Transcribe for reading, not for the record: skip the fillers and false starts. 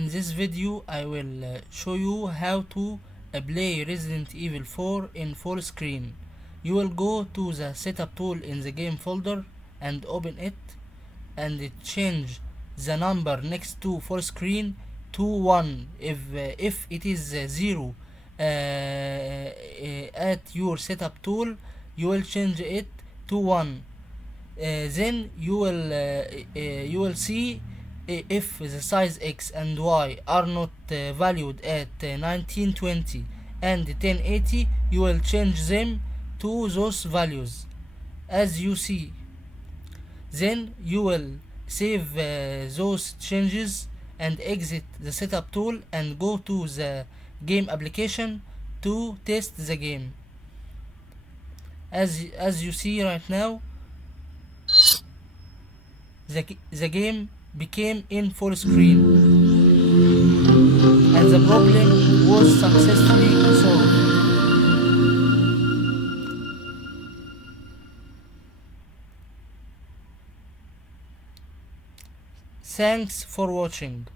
In this video I will show you how to play Resident Evil 4 in full screen. You will go to the setup tool in the game folder and open it and change the number next to full screen to 1. If it is 0 at your setup tool, you will change it to 1. Then you will see if the size X and Y are not valued at 1920 and 1080. You will change them to those values as you see. Then you will save those changes and exit the setup tool and go to the game application to test the game. As you see right now, the game became in full screen and the problem was successfully solved. Thanks for watching.